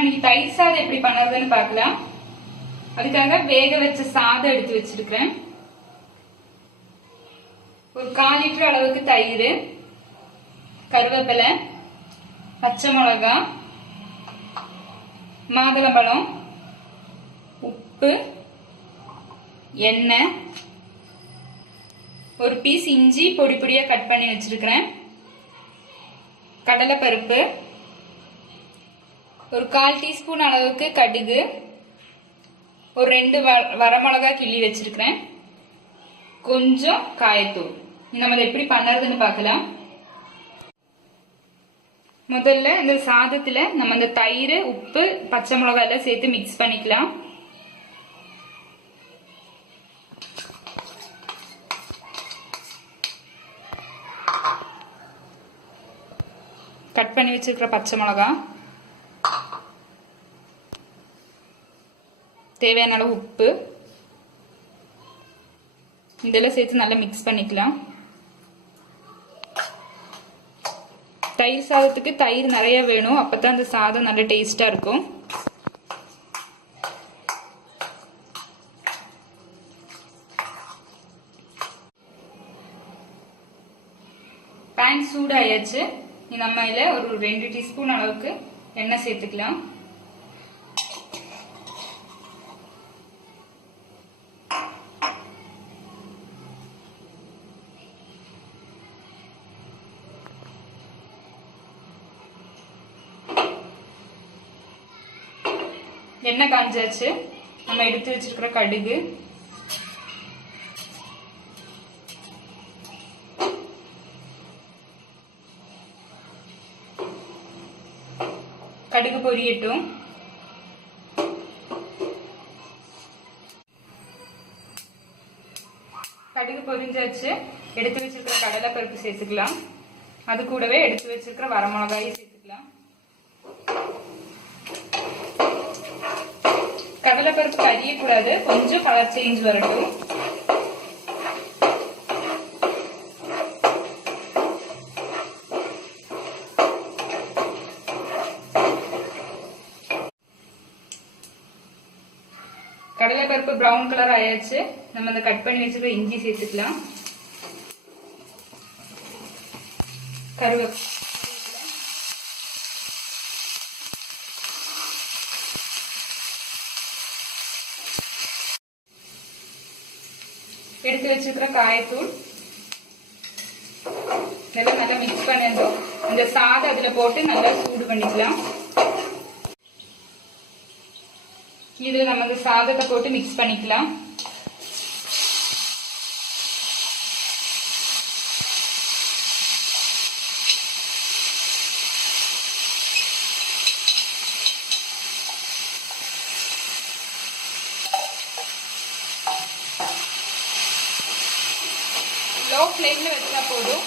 நம்ம இன்னைக்கு தயிர் சாதம் எப்படி பண்றதுன்னு பார்க்கலாம். அதுக்காக வேக வச்ச சாதம் எடுத்து வச்சிருக்கிறேன். ஒரு 1/4 லிட்டர் அளவுக்கு தயிர், கருவேப்பிலை, பச்சை மிளகாய், மாதுளம்பழம், உப்பு, எண்ணெய், ஒரு பீஸ் இஞ்சி பொடி பொடியா கட் பண்ணி வச்சிருக்கிறேன், கடலைப்பருப்பு, ஒரு 1/4 டீஸ்பூன் அளவுக்கு கடுகு, ஒரு 2 வரமிளகாய் கிள்ளி வச்சிருக்கிறேன், கொஞ்சம் காயத்தூள். நம்ம அதை எப்படி பண்ணுறதுன்னு பார்க்கலாம். முதல்ல இந்த சாதத்துல நம்ம இந்த தயிர், உப்பு, பச்சை மிளகாய் எல்லாம் சேர்த்து மிக்ஸ் பண்ணிக்கலாம். கட் பண்ணி வச்சிருக்கிற பச்சை மிளகாய், தேவையான அளவு உப்பு, இதெல்லாம் சேர்த்து நல்லா மிக்ஸ் பண்ணிக்கலாம். தயிர் சாதத்துக்கு தயிர் நிறைய வேணும், அப்பதான் அந்த சாதம் நல்ல டேஸ்டா இருக்கும். பேன் சூடாயாச்சு. நம்ம இதுல ஒரு 2 டீஸ்பூன் அளவுக்கு எண்ணெய் சேர்த்துக்கலாம். எண்ணெய் காஞ்சாச்சு. நம்ம எடுத்து வச்சிருக்கிற கடுகு, கடுகு பொரியட்டும். கடுகு பொரிஞ்சாச்சு. எடுத்து வச்சிருக்கிற கடலைப்பருப்பு சேர்த்துக்கலாம். அது கூடவே எடுத்து வச்சிருக்கிற வரமிளகாயை சேர்த்துக்கலாம். கடலைப்பருப்பு கரியக்கூடாது, கொஞ்சம் கலர் சேஞ்ச் வரட்டும். கடலைப்பருப்பு பிரவுன் கலர் ஆயாச்சு. நம்ம அந்த கட் பண்ணி வச்சிருக்க இஞ்சி சேர்த்துக்கலாம். கருவேப்பிலை, எடுத்து வச்சிருக்கிற காயத்தூள், இதெல்லாம் நல்லா மிக்ஸ் பண்ணிருந்தோம். இந்த சாதம் அதுல போட்டு நல்லா சூடு பண்ணிக்கலாம். இதுல நம்ம இந்த சாதத்தை போட்டு மிக்ஸ் பண்ணிக்கலாம். லோ ஃப்ளேம்ல வச்சா போதும்.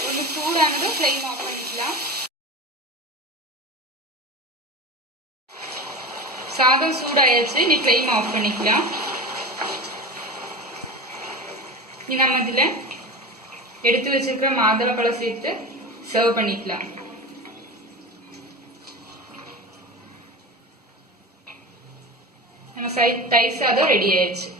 கொஞ்சம் சூடானதும் ஃப்ளேம் ஆஃப் பண்ணிக்கலாம். சாதம் சூடாயாச்சு. நீ ஃப்ளேம் ஆஃப் பண்ணிக்கலாம். நீ நம்ம இதுல எடுத்து வச்சிருக்கிற மாதுளம்பழம் சேர்த்து சர்வ் பண்ணிக்கலாம். நம்ம தயிர் சாதம் ரெடி ஆயிடுச்சு.